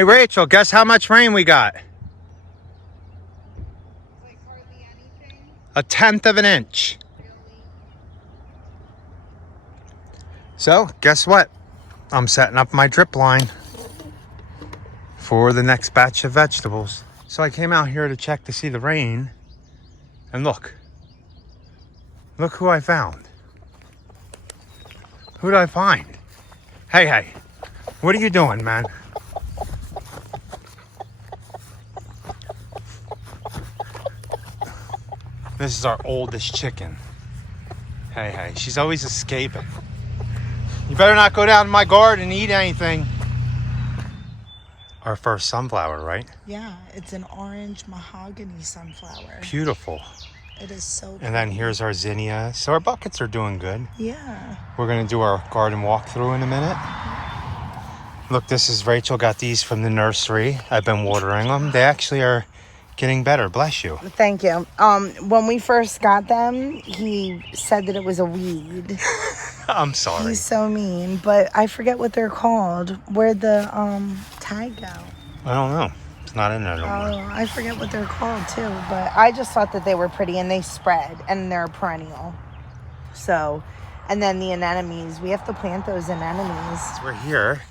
Hey, Rachel, guess how much rain we got? Like hardly anything. 1/10 of an inch. Really? So, guess what? I'm setting up my drip line for the next batch of vegetables. So I came out here to check to see the rain. And look. Look who I found. Who did I find? Hey. What are you doing, man? This is our oldest chicken. Hey. She's always escaping. You better not go down to my garden and eat anything. Our first sunflower, right? Yeah, it's an orange mahogany sunflower. Beautiful. It is so pretty. And then here's our zinnia. So our buckets are doing good. Yeah. We're gonna do our garden walkthrough in a minute. Look, this is Rachel got these from the nursery. I've been watering them. They actually are getting better. Bless you. Thank you. When we first got them, he said that it was a weed. I'm sorry. He's so mean, but I forget what they're called. Where'd the tag go? I don't know. It's not in there no more. Oh, I forget what they're called too, but I just thought that they were pretty and they spread and they're perennial. So, and then the anemones, we have to plant those anemones. We're here.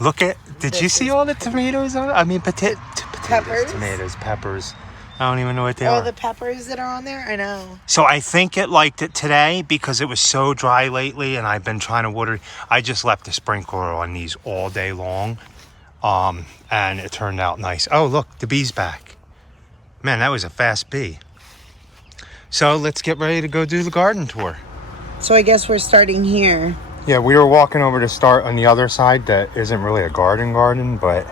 Look at, did you see all the tomatoes on it? I mean, potatoes, Peppers? tomatoes, peppers. I don't even know what they All are. the peppers that are on there? I know. So I think it liked it today because it was so dry lately and I've been trying to water. I just left the sprinkler on these all day long. And it turned out nice. Oh, look, the bee's back. Man, that was a fast bee. So let's get ready to go do the garden tour. So I guess we're starting here. Yeah, we were walking over to start on the other side that isn't really a garden, but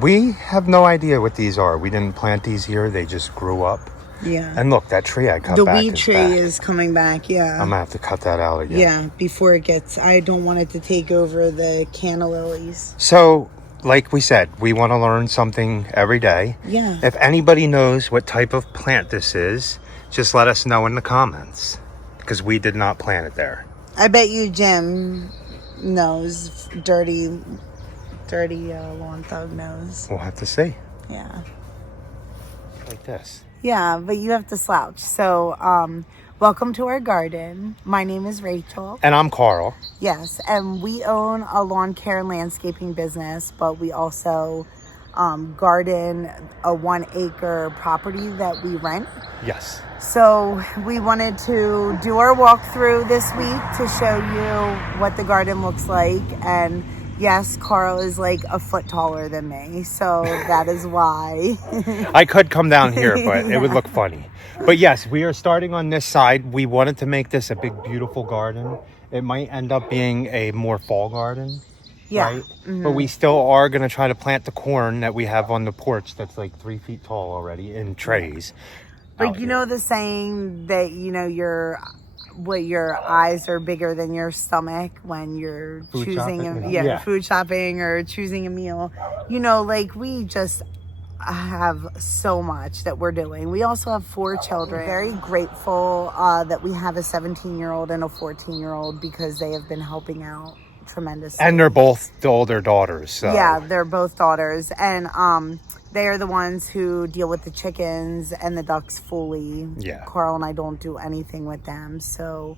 we have no idea what these are. We didn't plant these here. They just grew up. Yeah. And look, that tree I cut The back weed is tree back. is coming back, yeah. I'm gonna have to cut that out again. Yeah, before it gets, I don't want it to take over the canna lilies. So, like we said, we want to learn something every day. Yeah. If anybody knows what type of plant this is, just let us know in the comments. Because we did not plant it there. I bet you Jim knows, dirty lawn thug knows. We'll have to see. Yeah. Like this. Yeah, but you have to slouch. So, welcome to our garden. My name is Rachel. And I'm Carl. Yes, and we own a lawn care and landscaping business, but we also garden a 1 acre property that we rent. Yes. So we wanted to do our walkthrough this week to show you what the garden looks like. And yes, Carl is like a foot taller than me, so that is why. I could come down here, but it would look funny. But yes, we are starting on this side. We wanted to make this a big, beautiful garden. It might end up being a more fall garden. Yeah. Right? Mm-hmm. But we still are going to try to plant the corn that we have on the porch that's like 3 feet tall already in trays. Like, you know the saying that, you know, your eyes are bigger than your stomach when you're Food choosing shopping? food shopping or choosing a meal. You know, like, we just have so much that we're doing. We also have 4 children. Very grateful that we have a 17-year-old and a 14-year-old because they have been helping out tremendously. And they're both the older daughters. So. Yeah, they're both daughters. And they are the ones who deal with the chickens and the ducks fully. Yeah. Carl and I don't do anything with them. So,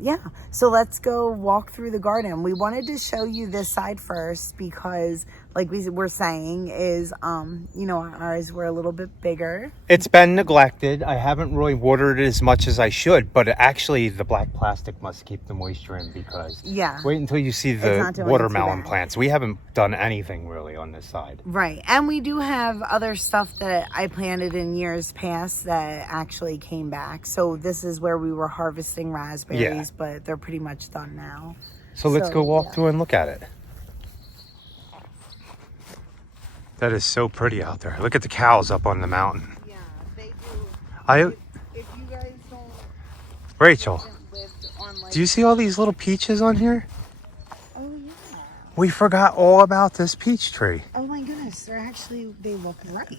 yeah. So let's go walk through the garden. We wanted to show you this side first because, like we were saying, is, you know, ours were a little bit bigger. It's been neglected. I haven't really watered it as much as I should, but actually the black plastic must keep the moisture in because wait until you see the watermelon plants. We haven't done anything really on this side. Right. And we do have other stuff that I planted in years past that actually came back. So this is where we were harvesting raspberries, but they're pretty much done now. So let's go walk through and look at it. That is so pretty out there. Look at the cows up on the mountain. Yeah, they do. If you guys don't... Rachel, do you see all these little peaches on here? Oh, yeah. We forgot all about this peach tree. Oh, my goodness. They look ripe.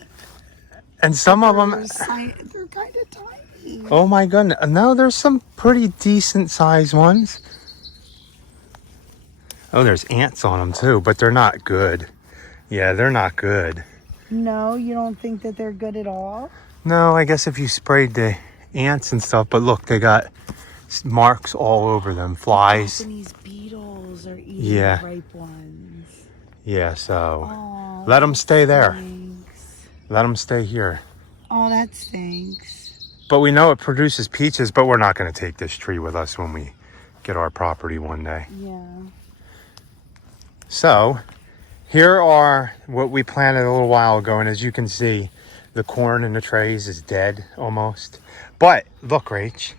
And some of them... They're kind of tiny. Oh, my goodness. No, there's some pretty decent sized ones. Oh, there's ants on them, too, but they're not good. Yeah, they're not good. No, you don't think that they're good at all? No, I guess if you sprayed the ants and stuff, but look, they got marks all over them, flies. Japanese beetles are eating Yeah. the ripe ones. Yeah, so Oh, let them stay there. stinks. Let them stay here. Oh, that stinks. But we know it produces peaches, but we're not going to take this tree with us when we get our property one day. Yeah. So here are what we planted a little while ago, and as you can see, the corn in the trays is dead almost. But look, Rach,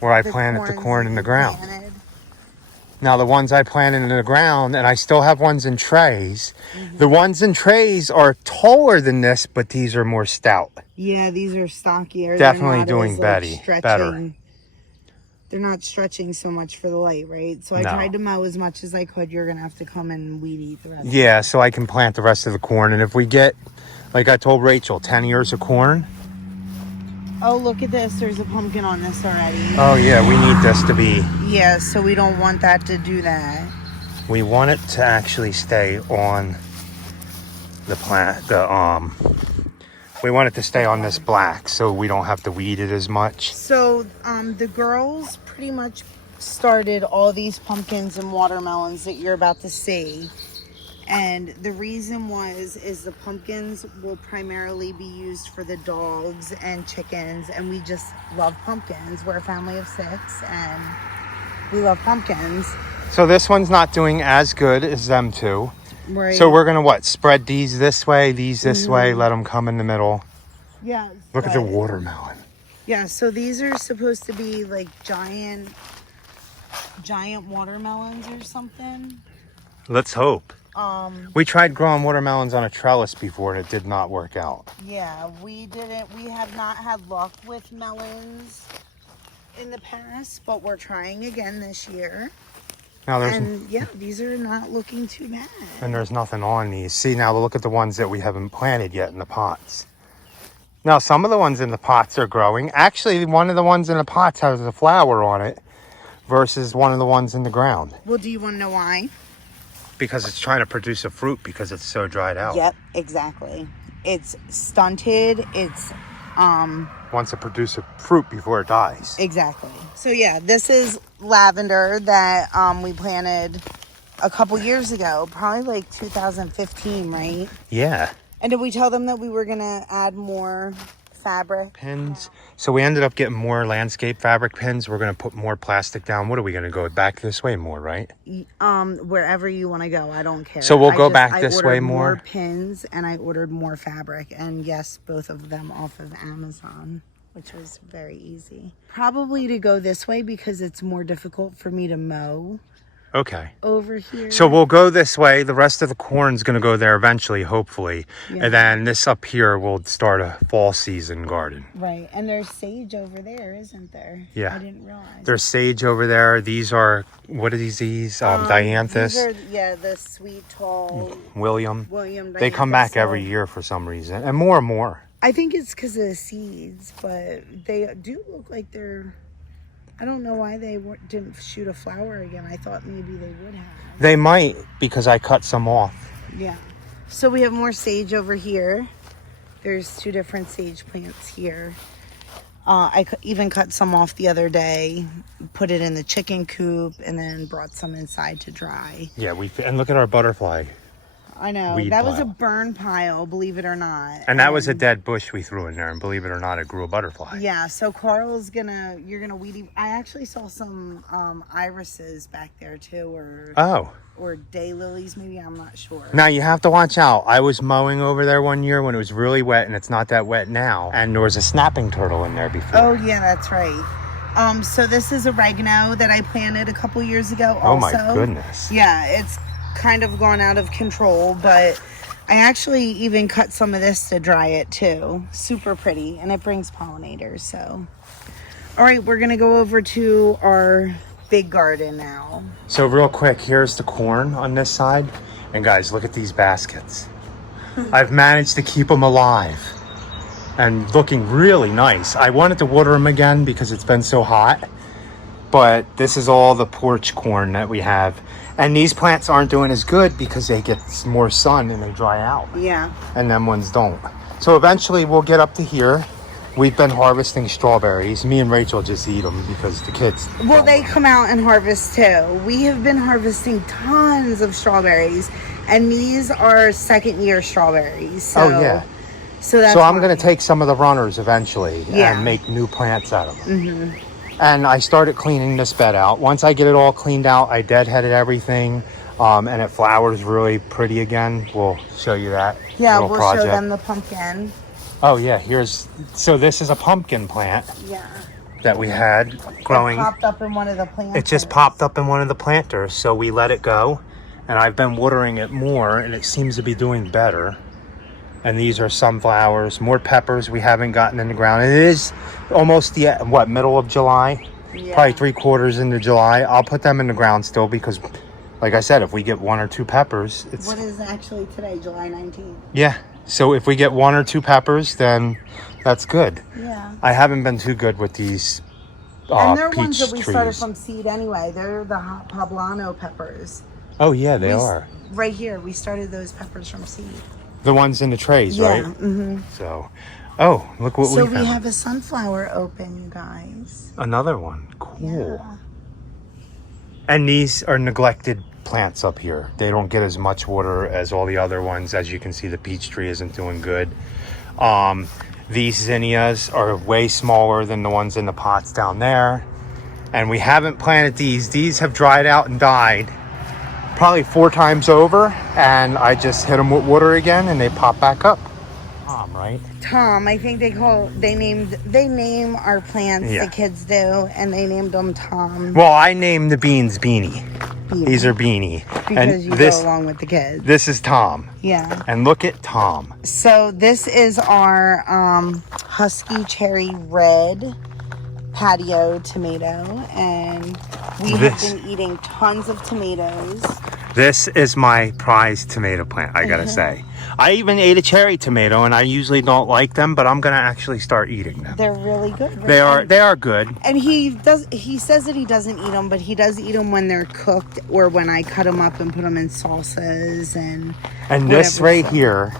where I planted the corn in the ground. Planted. Now the ones I planted in the ground, and I still have ones in trays. The ones in trays are taller than this, but these are more stout. Yeah, these are stockier. Definitely doing better. They're not stretching so much for the light, right? So I tried to mow as much as I could. You're going to have to come and weed eat the rest. Yeah, so I can plant the rest of the corn. And if we get, like I told Rachel, 10 ears of corn. Oh, look at this. There's a pumpkin on this already. Oh, yeah, we need this to be... Yeah, so we don't want that to do that. We want it to actually stay on the plant, we want it to stay on this black so we don't have to weed it as much. So the girls pretty much started all these pumpkins and watermelons that you're about to see. And the reason is the pumpkins will primarily be used for the dogs and chickens. And we just love pumpkins. We're a family of 6 and we love pumpkins. So this one's not doing as good as them two. Right. So we're going to spread these this way, these this way, let them come in the middle. Yeah. Look at the watermelon. Yeah, so these are supposed to be like giant watermelons or something. Let's hope. We tried growing watermelons on a trellis before and it did not work out. Yeah, we have not had luck with melons in the past, but we're trying again this year. Now these are not looking too bad. And there's nothing on these. See, now look at the ones that we haven't planted yet in the pots. Now, some of the ones in the pots are growing. Actually, one of the ones in the pots has a flower on it versus one of the ones in the ground. Well, do you want to know why? Because it's trying to produce a fruit because it's so dried out. Yep, exactly. It's stunted. It's wants to produce a fruit before it dies. Exactly. So yeah, this is lavender that we planted a couple years ago, probably like 2015, right? Yeah. And did we tell them that we were gonna add more fabric pins? So we ended up getting more landscape fabric pins. We're gonna put more plastic down. What are we gonna go back this way more, right? Wherever you want to go, I don't care. So we'll go back this way more. More pins, and I ordered more fabric, and yes, both of them off of Amazon, which was very easy. Probably to go this way because it's more difficult for me to mow. Okay. Over here. So we'll go this way. The rest of the corn's going to go there eventually, hopefully. Yeah. And then this up here will start a fall season garden. Right. And there's sage over there, isn't there? Yeah. I didn't realize. There's sage over there. These are, what are these? Dianthus. These are, the sweet, tall William. They come Dianthus. back every year for some reason. And more and more. I think it's because of the seeds, but they do look like they're... I don't know why they didn't shoot a flower again. I thought maybe they would have. They might, because I cut some off. Yeah. So we have more sage over here. There's 2 different sage plants here. I even cut some off the other day, put it in the chicken coop, and then brought some inside to dry. Yeah, and look at our butterfly. I know. That was a burn pile, believe it or not. And that was a dead bush we threw in there, and believe it or not, it grew a butterfly. Yeah, so Carl's you're gonna weed. I actually saw some irises back there too, or daylilies maybe, I'm not sure. Now you have to watch out. I was mowing over there one year when it was really wet, and it's not that wet now. And there was a snapping turtle in there before. Oh yeah, that's right. So this is oregano that I planted a couple years ago also. Oh my goodness. Yeah, it's kind of gone out of control, but I actually even cut some of this to dry it too. Super pretty, and it brings pollinators. So all right, we're gonna go over to our big garden now. So real quick, here's the corn on this side, and guys, look at these baskets. I've managed to keep them alive and looking really nice. I wanted to water them again because it's been so hot, but this is all the porch corn that we have. And these plants aren't doing as good because they get more sun and they dry out. Yeah. And them ones don't. So eventually we'll get up to here. We've been harvesting strawberries. Me and Rachel just eat them because the kids... Well, they come out and harvest too. We have been harvesting tons of strawberries. And these are second-year strawberries. So, oh, yeah. So that's I'm going to take some of the runners eventually and make new plants out of them. Mm-hmm. And I started cleaning this bed out. Once I get it all cleaned out, I deadheaded everything. And it flowers really pretty again. We'll show you that. Yeah, little we'll project. show them the pumpkin. Oh, yeah. So this is a pumpkin plant. Yeah. That we had growing. It popped up in one of the planters. It just popped up in one of the planters. So we let it go. And I've been watering it more. And it seems to be doing better. And these are sunflowers, more peppers we haven't gotten in the ground. It is almost the, middle of July? Yeah. Probably 3/4 into July. I'll put them in the ground still because, like I said, if we get 1 or 2 peppers, it's... What is actually today, July 19th? Yeah. So if we get 1 or 2 peppers, then that's good. Yeah. I haven't been too good with these and they're peach ones that we trees. started from seed anyway. They're the poblano peppers. Oh, yeah, they are. Right here, we started those peppers from seed. The ones in the trays, right? Mm-hmm. So, oh, look what we found. So we have a sunflower open, you guys. Another one. Cool. Yeah. And these are neglected plants up here. They don't get as much water as all the other ones. As you can see, the peach tree isn't doing good. These zinnias are way smaller than the ones in the pots down there. And we haven't planted these. These have dried out and died probably 4 times over, and I just hit them with water again and they pop back up. Tom, right? Tom, I think they name our plants, the kids do, and they named them Tom. Well, I named the beans Beanie. These are Beanie. Because and you go along with the kids. This is Tom. Yeah. And look at Tom. So this is our Husky Cherry Red patio tomato, and we have been eating tons of tomatoes. This is my prized tomato plant, I gotta say. I even ate a cherry tomato, and I usually don't like them, but I'm gonna actually start eating them. They're really good. Right? They are good. And he says that he doesn't eat them, but he does eat them when they're cooked or when I cut them up and put them in salsas and this right here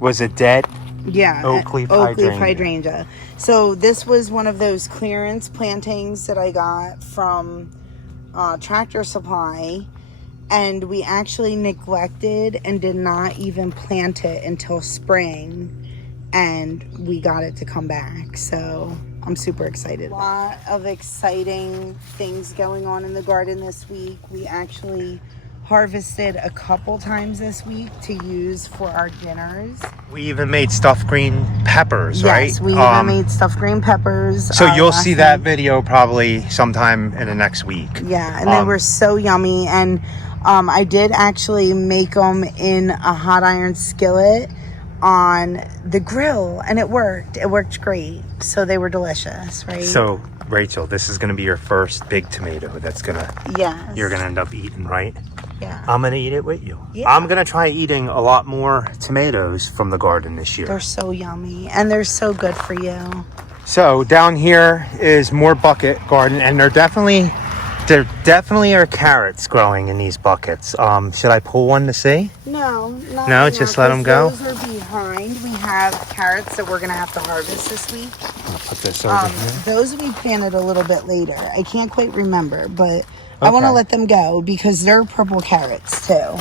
was a dead Oakley hydrangea. So this was one of those clearance plantings that I got from Tractor Supply, and we actually neglected and did not even plant it until spring, and we got it to come back. So I'm super excited. A lot of exciting things going on in the garden this week. We actually harvested a couple times this week to use for our dinners. We even made stuffed green peppers, right? Yes, we even made stuffed green peppers. So you'll see that video probably sometime in the next week. Yeah, and they were so yummy. And I did actually make them in a hot iron skillet on the grill, and it worked. It worked great. So they were delicious, right? So Rachel, this is going to be your first big tomato that's you're going to end up eating, right? Yeah. I'm going to eat it with you. Yeah. I'm going to try eating a lot more tomatoes from the garden this year. They're so yummy, and they're so good for you. So down here is more bucket garden, and there definitely are carrots growing in these buckets. Should I pull one to see? No, just let them go. Those are behind. We have carrots that we're going to have to harvest this week. I'll put this over here. Those we planted a little bit later. I can't quite remember, but I want to let them go because they're purple carrots too.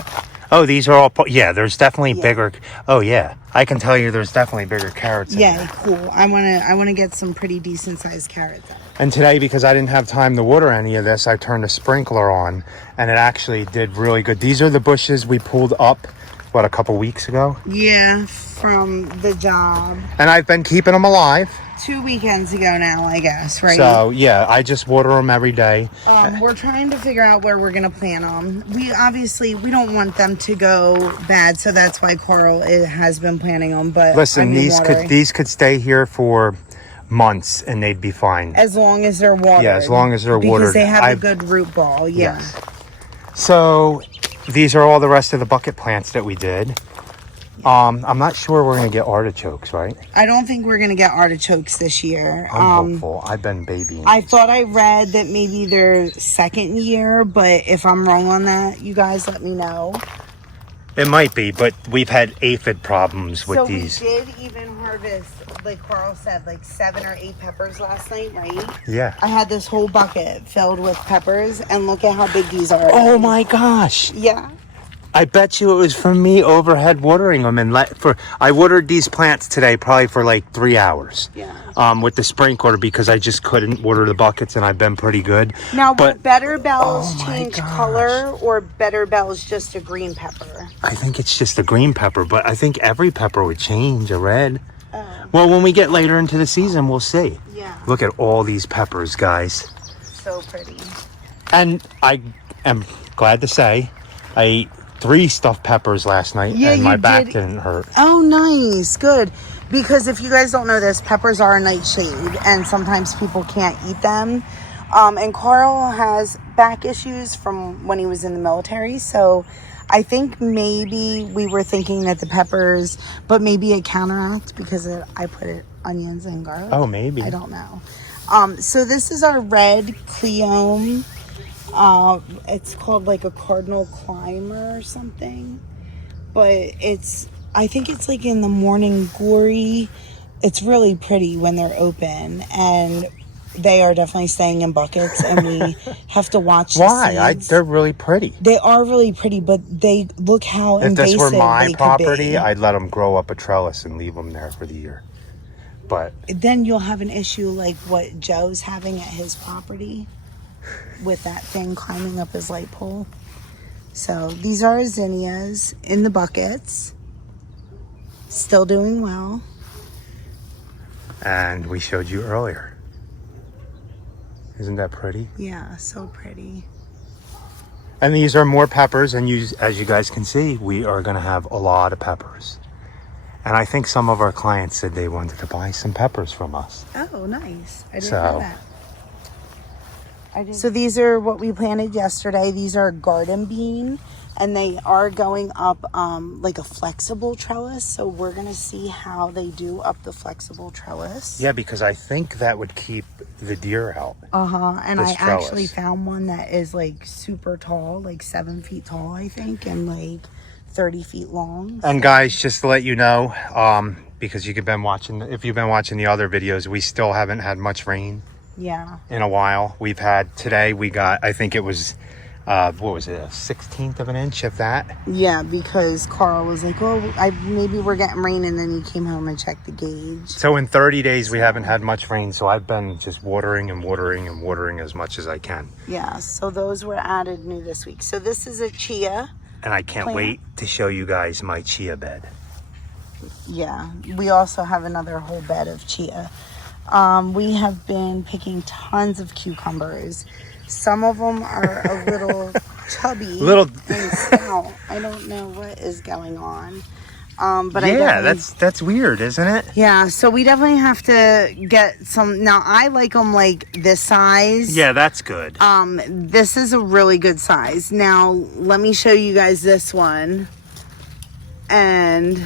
Oh, these are all... there's definitely bigger... Oh, yeah. I can tell you there's definitely bigger carrots in there. Cool. I want to get some pretty decent sized carrots. And today, because I didn't have time to water any of this, I turned a sprinkler on, and it actually did really good. These are the bushes we pulled up, a couple weeks ago? Yeah, from the job. And I've been keeping them alive. 2 weekends ago now, I guess, right? So, yeah, I just water them every day. We're trying to figure out where we're going to plant them. We don't want them to go bad, so that's why Carl has been planting them. But listen, these could stay here for months and they'd be fine. As long as they're watered. Yeah, as long as they're watered. Because they have a good root ball, yeah. Yes. So, these are all the rest of the bucket plants that we did. I'm not sure we're gonna get artichokes, right? I don't think we're gonna get artichokes this year. I'm hopeful. I've been babying. I thought I read that maybe they're second year, but if I'm wrong on that, you guys let me know. It might be, but we've had aphid problems with these. So we did even harvest, like Carl said, like 7 or 8 peppers last night, right? Yeah. I had this whole bucket filled with peppers, and look at how big these are. Oh my gosh. Yeah. I bet you it was from me overhead watering them, and I watered these plants today probably for like 3 hours. Yeah. With the sprinkler because I just couldn't water the buckets, and I've been pretty good. Now, but will better bells oh my change gosh. color, or better bells just a green pepper? I think it's just a green pepper, but I think every pepper would change a red. Oh. Well, when we get later into the season, we'll see. Yeah. Look at all these peppers, guys. So pretty. And I am glad to say I ate 3 stuffed peppers last night, and my back didn't hurt. Oh, nice. Good. Because if you guys don't know this, peppers are a nightshade, and sometimes people can't eat them. And Carl has back issues from when he was in the military, so I think maybe we were thinking that the peppers, but maybe a counteract because I put onions and garlic. Oh, maybe. I don't know. So this is our red Cleome. It's called like a Cardinal Climber or something, but I think it's like in the morning glory. It's really pretty when they're open, and they are definitely staying in buckets, and we have to watch the Why? seeds. They're really pretty. They are really pretty, but they look how If invasive this were my they could property, be. I'd let them grow up a trellis and leave them there for the year. But Then you'll have an issue like what Joe's having at his property with that thing climbing up his light pole. So these are zinnias in the buckets. Still doing well. and we showed you earlier. Isn't that pretty? Yeah, so pretty. And these are more peppers, and as you guys can see, we are going to have a lot of peppers. And I think some of our clients said they wanted to buy some peppers from us. Oh, nice. I didn't So- know that. So these are what we planted yesterday. These are garden bean, and they are going up like a flexible trellis. So we're going to see how they do up the flexible trellis. Yeah, because I think that would keep the deer out. Uh-huh. And This I actually trellis. found one that is like super tall, like 7 feet tall, I think, and like 30 feet long. And guys, just to let you know, because if you've been watching the other videos, we still haven't had much rain Yeah. in a while. Today we got, I think it was, what was it, a 1/16 of an inch, if that? Yeah, because Carl was like, oh, maybe we're getting rain, and then he came home and checked the gauge. So in 30 days, we haven't had much rain, so I've been just watering and watering and watering as much as I can. Yeah, so those were added new this week. So this is a chia. And I can't Plant. wait to show you guys my chia bed. Yeah, we also have another whole bed of chia. We have been picking tons of cucumbers. Some of them are a little chubby and stout. I don't know what is going on. But yeah, that's weird, isn't it? Yeah, so we definitely have to get some. Now, I like them like this size. Yeah, that's good. This is a really good size. Now, let me show you guys this one. And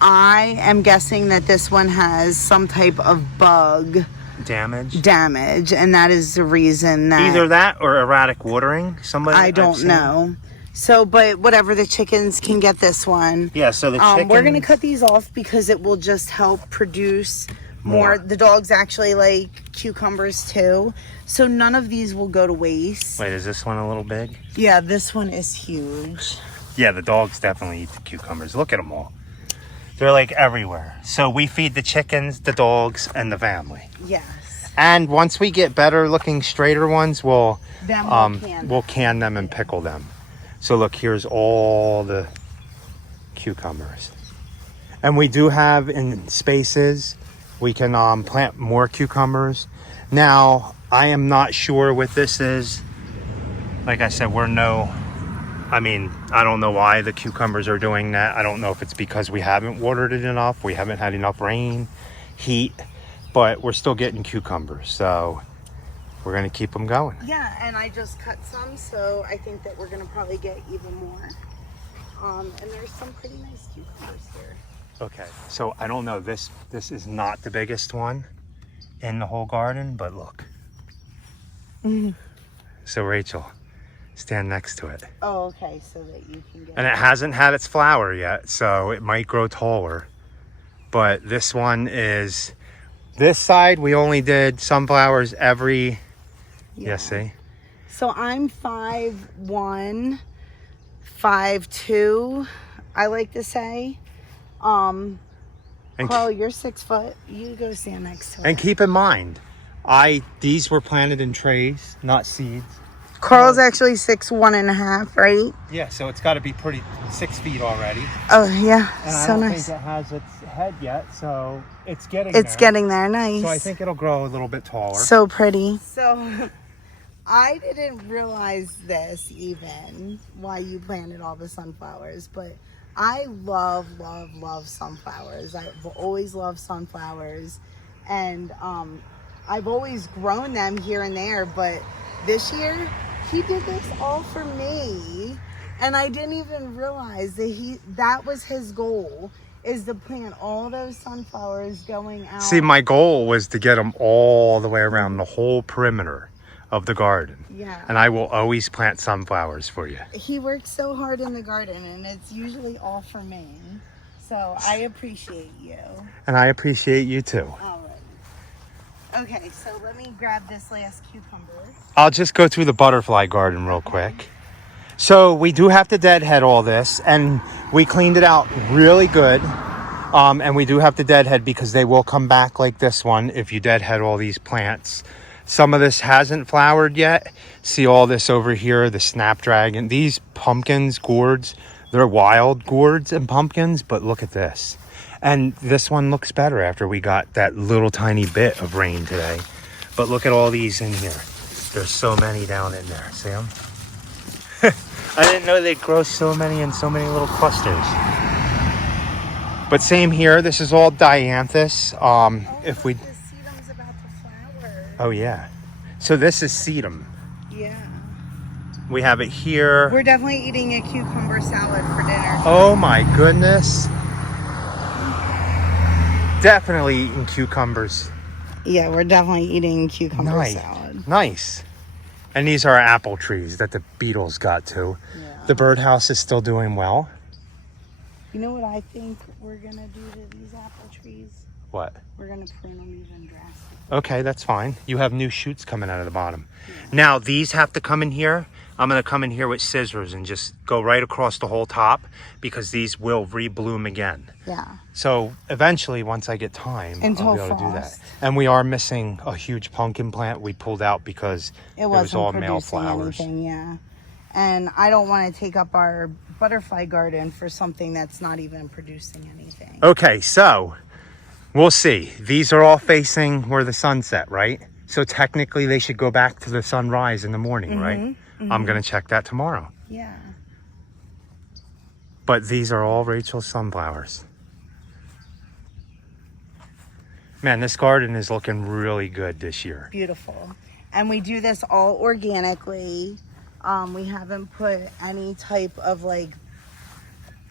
I am guessing that this one has some type of bug damage, and that is the reason that Either that or erratic watering. I don't know. So, but whatever, the chickens can get this one. Yeah, so the chickens... We're going to cut these off because it will just help produce more. The dogs actually like cucumbers too. So none of these will go to waste. Wait, is this one a little big? Yeah, this one is huge. Yeah, the dogs definitely eat the cucumbers. Look at them all. They're like everywhere. So we feed the chickens, the dogs, and the family. Yes. And once we get better looking, straighter ones, we'll can them and pickle them. So look, here's all the cucumbers. And we do have in spaces, we can plant more cucumbers. Now, I am not sure what this is. Like I said, I don't know why the cucumbers are doing that. I don't know if it's because we haven't watered it enough, we haven't had enough rain, heat, but we're still getting cucumbers. So we're going to keep them going. Yeah, and I just cut some, so I think that we're going to probably get even more. And there's some pretty nice cucumbers here. Okay, so I don't know, this is not the biggest one in the whole garden, but look. So Rachel, stand next to it. Oh, okay, so that you can get And it hasn't had its flower yet, so it might grow taller. But this one is, this side we only did sunflowers every, yeah, see? So I'm 5'1", 5'2", I like to say. And Carl, you're 6 foot. You go stand next to it. And keep in mind, these were planted in trays, not seeds. Carl's actually 6'1.5", right? Yeah, so it's got to be pretty 6 feet already. Oh yeah, And I so don't nice. think it has its head yet, so it's getting It's there. getting there, nice. So I think it'll grow a little bit taller. So pretty. So I didn't realize this even why you planted all the sunflowers, but I love sunflowers. I've always loved sunflowers, and I've always grown them here and there, but this year he did this all for me, and I didn't even realize that was his goal, is to plant all those sunflowers going out. See, my goal was to get them all the way around the whole perimeter of the garden. Yeah. And I will always plant sunflowers for you. He works so hard in the garden, and it's usually all for me. So I appreciate you. And I appreciate you too. All right. Okay, so let me grab this last cucumber. I'll just go through the butterfly garden real quick. So we do have to deadhead all this, and we cleaned it out really good. And we do have to deadhead because they will come back like this one if you deadhead all these plants. Some of this hasn't flowered yet. See all this over here, the snapdragon. These pumpkins, gourds, they're wild gourds and pumpkins, but look at this. And this one looks better after we got that little tiny bit of rain today. But look at all these in here. There's so many down in there. See them? I didn't know they'd grow so many in so many little clusters. But same here. This is all dianthus. If we... The sedum's about to flower. Oh, yeah. So this is sedum. Yeah. We have it here. We're definitely eating a cucumber salad for dinner. Oh, my goodness. Definitely eating cucumbers. Yeah, we're definitely eating cucumber Nice. salad. Nice. And these are apple trees that the beetles got to. Yeah. The birdhouse is still doing well. You know what I think we're going to do to these apple trees? What? We're going to prune them even drastically. Okay, that's fine. You have new shoots coming out of the bottom. Yeah. Now, these have to come in here. I'm going to come in here with scissors and just go right across the whole top because these will rebloom again. Yeah. So eventually, once I get time, Until I'll be able to do that. frost. And we are missing a huge pumpkin plant we pulled out because it was all male producing flowers. Anything, yeah. And I don't want to take up our butterfly garden for something that's not even producing anything. Okay, so we'll see. These are all facing where the sun set, right? So technically they should go back to the sunrise in the morning, right? Mm-hmm. I'm going to check that tomorrow. Yeah. But these are all Rachel's sunflowers. Man, this garden is looking really good this year. Beautiful. And we do this all organically. We haven't put any type of like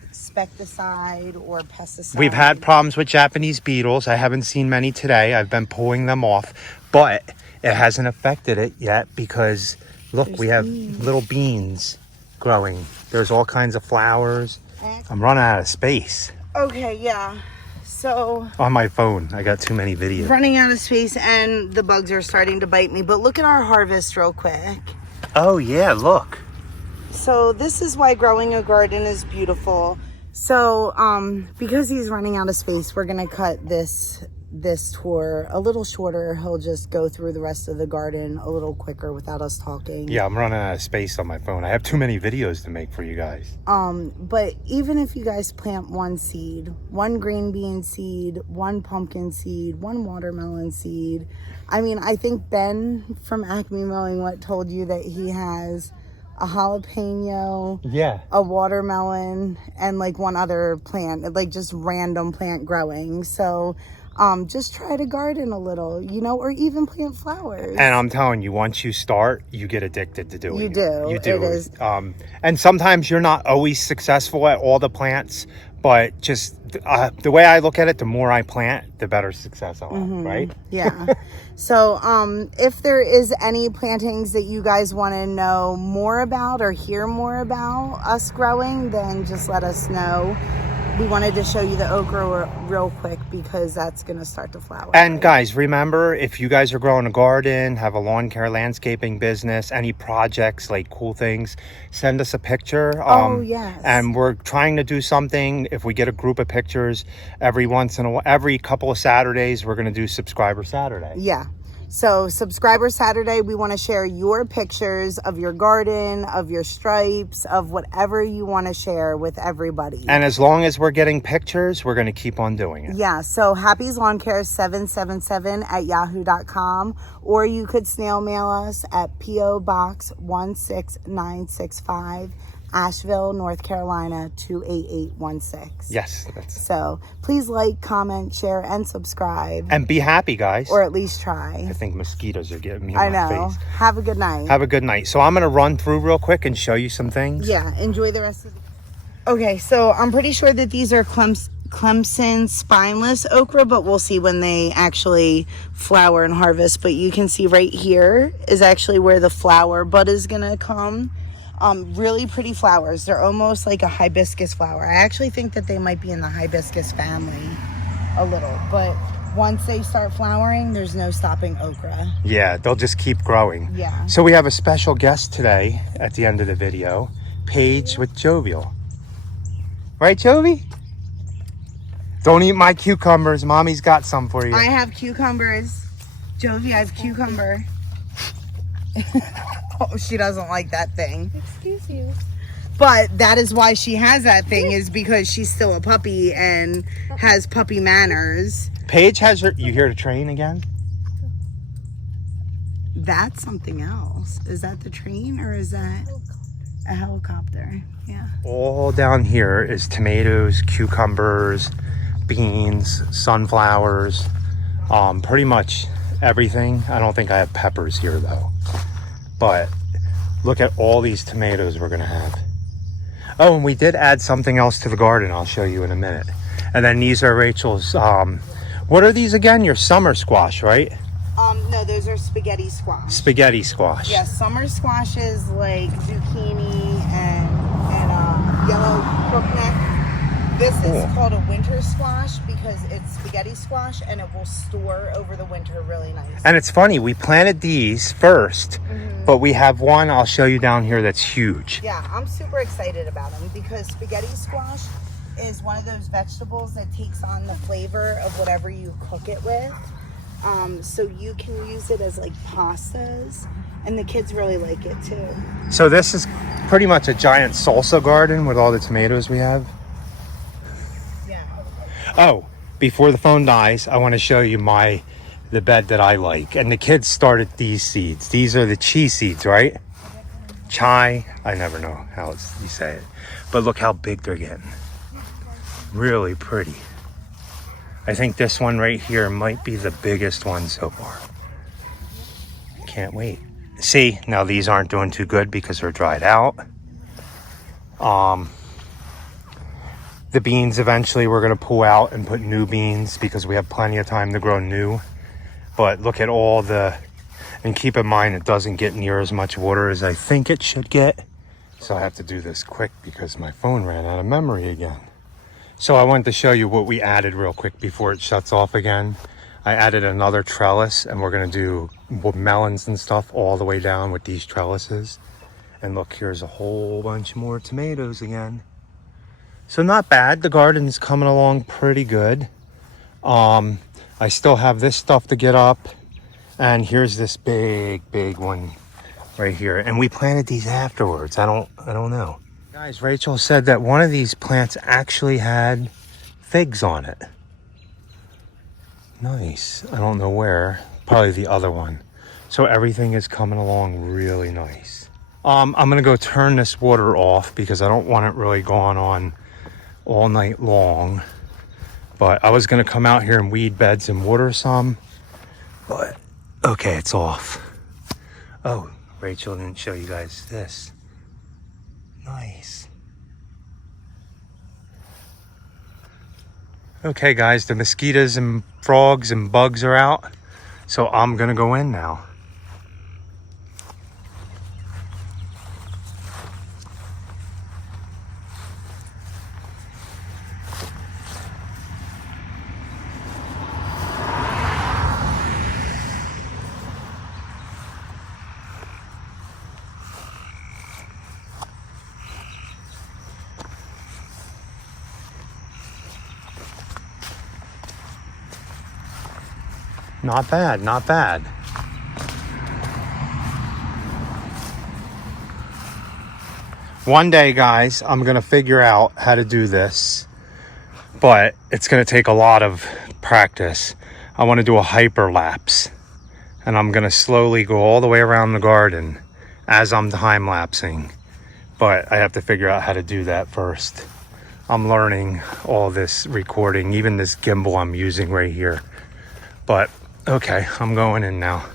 insecticide or pesticide. We've had problems with Japanese beetles. I haven't seen many today. I've been pulling them off, but it hasn't affected it yet because look, we have little beans growing. There's all kinds of flowers. I'm running out of space. Okay, yeah. So on my phone, I got too many videos. Running out of space and the bugs are starting to bite me. But look at our harvest real quick. Oh yeah, look. So this is why growing a garden is beautiful. So because he's running out of space, we're gonna cut this tour a little shorter. He'll just go through the rest of the garden a little quicker without us talking. Yeah, I'm running out of space on my phone. I have too many videos to make for you guys. But even if you guys plant one seed, one green bean seed, one pumpkin seed, one watermelon seed. I mean, I think Ben from Acme Mowing What told you that he has a jalapeno, yeah, a watermelon, and like one other plant, like just random plant growing. So just try to garden a little, you know, or even plant flowers. And I'm telling you, once you start, you get addicted to doing it. You do. It is. And sometimes you're not always successful at all the plants, but just the way I look at it, the more I plant, the better success I'll have, right? Yeah. So if there is any plantings that you guys want to know more about or hear more about us growing, then just let us know. We wanted to show you the okra real quick because that's going to start to flower. And guys, remember, if you guys are growing a garden, have a lawn care landscaping business, any projects, like cool things, send us a picture. Oh, yes. And we're trying to do something. If we get a group of pictures every couple of Saturdays, we're going to do Subscriber Saturday. Yeah. So Subscriber Saturday, we want to share your pictures of your garden, of your stripes, of whatever you want to share with everybody. And as long as we're getting pictures, we're going to keep on doing it. Yeah, so Happy's Lawn Care 777 at yahoo.com, or you could snail mail us at P.O. Box 16965, Asheville, North Carolina 28816. Yes. So please like, comment, share, and subscribe. And be happy, guys. Or at least try. I think mosquitoes are getting me in I my know. face. Have a good night. Have a good night. So I'm going to run through real quick and show you some things. Yeah, enjoy the rest of the... Okay, so I'm pretty sure that these are Clemson spineless okra, but we'll see when they actually flower and harvest. But you can see right here is actually where the flower bud is going to come. Really pretty flowers. They're almost like a hibiscus flower. I actually think that they might be in the hibiscus family a little, but once they start flowering, there's no stopping okra. Yeah, they'll just keep growing. Yeah. So we have a special guest today at the end of the video, Paige with Jovial. Right, Jovi? Don't eat my cucumbers. Mommy's got some for you. I have cucumbers. Jovi has cucumber. Oh, she doesn't like that thing. Excuse you. But that is why she has that thing, is because she's still a puppy and has puppy manners. Paige has her... You hear the train again? That's something else. Is that the train or is that a helicopter? Yeah. All down here is tomatoes, cucumbers, beans, sunflowers, pretty much everything. I don't think I have peppers here though. But look at all these tomatoes we're gonna have. Oh, and we did add something else to the garden. I'll show you in a minute. And then these are Rachel's, what are these again? Your summer squash, right? No, those are spaghetti squash. Spaghetti squash. Yes, summer squash is like zucchini and yellow crookneck. This is called a winter squash because it's spaghetti squash and it will store over the winter really nice. And it's funny, we planted these first, but we have one I'll show you down here that's huge. Yeah, I'm super excited about them because spaghetti squash is one of those vegetables that takes on the flavor of whatever you cook it with. So you can use it as like pastas, and the kids really like it too. So this is pretty much a giant salsa garden with all the tomatoes we have. Yeah. Oh, before the phone dies, I want to show you the bed that I like. And the kids started these seeds. These are the chi seeds, right? Chai. I never know how you say it. But look how big they're getting. Really pretty. I think this one right here might be the biggest one so far. Can't wait. See, now these aren't doing too good because they're dried out. The beans eventually we're going to pull out and put new beans because we have plenty of time to grow new. But look at all and keep in mind it doesn't get near as much water as I think it should get. So I have to do this quick because my phone ran out of memory again. So I wanted to show you what we added real quick before it shuts off again. I added another trellis and we're going to do melons and stuff all the way down with these trellises. And look, here's a whole bunch more tomatoes again. So not bad. The garden's coming along pretty good. I still have this stuff to get up. And here's this big one right here. And we planted these afterwards. I don't know. Guys, Rachel said that one of these plants actually had figs on it. Nice. I don't know where. Probably the other one. So everything is coming along really nice. I'm going to go turn this water off because I don't want it really going on all night long. But I was gonna come out here and weed beds and water some, but okay, it's off. Oh, Rachel didn't show you guys this. Nice. Okay guys, the mosquitoes and frogs and bugs are out, so I'm gonna go in now. Not bad, not bad. One day, guys, I'm gonna figure out how to do this, but it's gonna take a lot of practice. I wanna do a hyperlapse, and I'm gonna slowly go all the way around the garden as I'm time lapsing, but I have to figure out how to do that first. I'm learning all this recording, even this gimbal I'm using right here. But okay, I'm going in now.